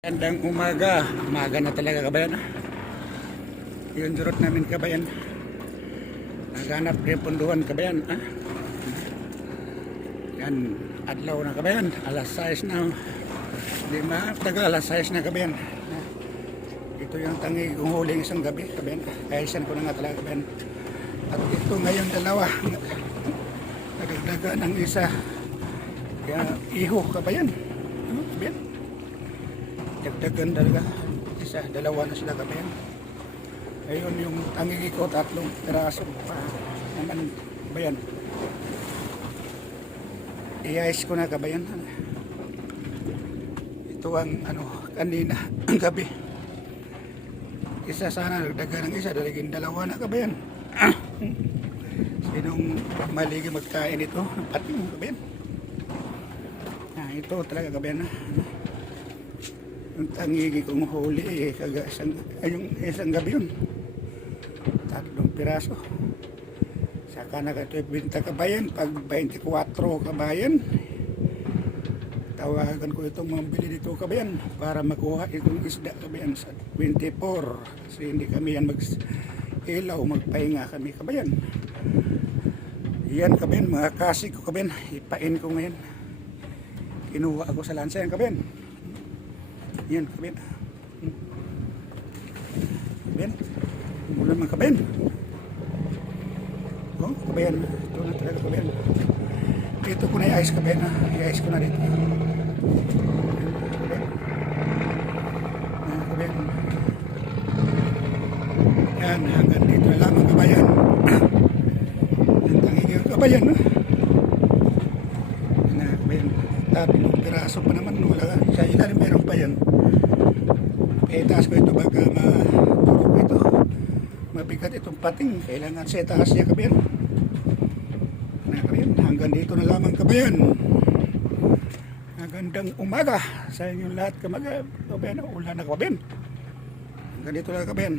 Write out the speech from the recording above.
Gandang umaga, umaga na talaga kabayan. Yung durot namin kabayan. Naghanap ng punduhan kabayan. Yan, adlaw na kabayan. Alas 6 na. Lima, taga alas 6 na kabayan. Ito yung tangi kong huling isang gabi kabayan. Kaisan ko na nga talaga kabayan. At ito ngayon dalawa. Nagagdaga ng isa. Kaya iho kabayan. Kabayan. Dagdagan talaga. Isa, dalawa na sila kabayan. Ayun yung tangi ko, 3 piraso pa naman kabayan. I-ice ko na kabayan. Ito ang kanina ang gabi. Isa sana nagdagan ng isa, dalagin dalawa na kabayan. Sinong maligi magkain ito? Pating kabayan. Ito talaga kabayan. Yung tangigi kong huli yung isang gabi yun. 3 piraso. Saka nakatibinta kabayan. Pag 24 kabayan, tawagan ko itong mambili dito kabayan para makuha itong isda kabayan sa 24. Kasi hindi kami yan mag-ilaw, magpahinga kami kabayan. Yan kabayan, mga kasig ko kabayan. Ipain ko ngayon. Kinuha ako sa lansa yan kabayan. Yan kabayan. Kabayan. Mula mga kabayan. Oh, kabayan. Ito na talaga kabayan. Dito ko na i-ice kabayan. I-ice ko na dito. Kabayan. Yan, hanggang dito na lamang kabayan. Yan, tangigil kabayan. Yan, kabayan. 3 piraso pa naman. Wala sa ilalim meron pa yan. Itaas ko ito baka maturog ito. Mabigat itong pating. Kailangan sa itaas niya kabayan. Kabayan. Hanggang dito na lamang kabayan. Magandang umaga sa inyong lahat kabayan. Ulan na kabayan. Hanggang dito na kabayan.